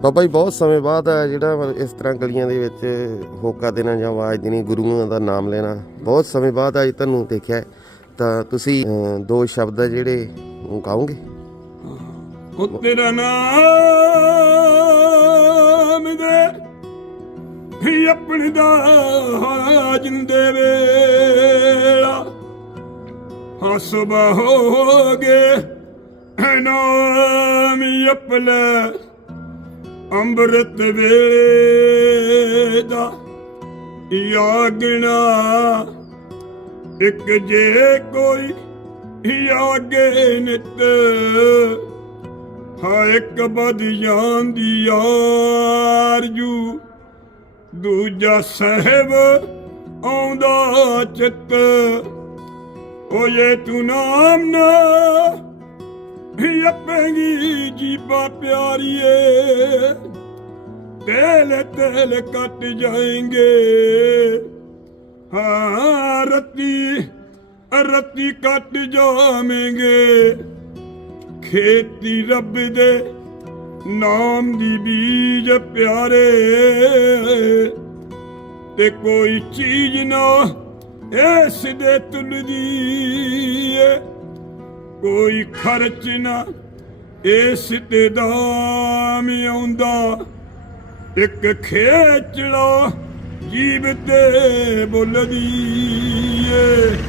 ਬਾਬਾ ਜੀ ਬਹੁਤ ਸਮੇਂ ਬਾਅਦ ਆ ਜਿਹੜਾ ਇਸ ਤਰ੍ਹਾਂ ਗਲੀਆਂ ਦੇ ਵਿੱਚ ਹੋਕਾ ਦੇਣਾ ਜਾਂ ਆਵਾਜ਼ ਦੇਣੀ ਗੁਰੂਆਂ ਦਾ ਨਾਮ ਲੈਣਾ ਬਹੁਤ ਸਮੇਂ ਬਾਅਦ ਅੱਜ ਤੁਹਾਨੂੰ ਦੇਖਿਆ। ਤਾਂ ਤੁਸੀਂ ਦੋ ਸ਼ਬਦ ਜਿਹੜੇ ਉਹ ਗਾਓਗੇ ਉਹ ਤੇਰਾ ਨਾਮ ਹੀ ਆਪਣੇ ਦਾ ਹਾਜਨ ਦੇ ਵੇਲਾ। ਹਸਬਾ ਹੋਗੇ ਨਾਮ ਯਪਲੇ ਅੰਮ੍ਰਿਤ ਵੇਲੇ ਦਾ। ਯਾਗਣਾ, ਇੱਕ ਜੇ ਕੋਈ ਯਾਗੇ ਨਿਤ, ਹਾ, ਇੱਕ ਬਦ ਜਾਂਦੀ ਆਰਜੂ। ਦੂਜਾ ਸਹਿਬ ਆਉਂਦਾ ਚਿੱਤ। ਓਏ ਤੂੰ ਨਾਮ ਨਾ ਯਪੇਗੀ ਜੀਬਾ ਪਿਆਰੀਏ। ਤੇਲ ਤੇਲ ਕੱਟ ਜਾਏਂਗੇ। ਹਾਂ, ਰੱਤੀ ਰੱਤੀ ਕੱਟ ਜਾਵੇਂਗੇ। ਖੇਤੀ ਰੱਬ ਦੇ ਨਾਮ ਦੀ ਬੀਜ ਪਿਆਰੇ। ਤੇ ਕੋਈ ਚੀਜ਼ ਨਾ ਇਸ ਦੇ ਤੁਲਦੀ ਏ ਕੋਈ ਖਰਚ ਨਾ ਇਸ ਤੇ ਦਾਮ ਆਉਂਦਾ। ਇੱਕ ਖੇਚੜਾ ਜੀਵ ਤੇ ਬੁੱਲਦੀ ਏ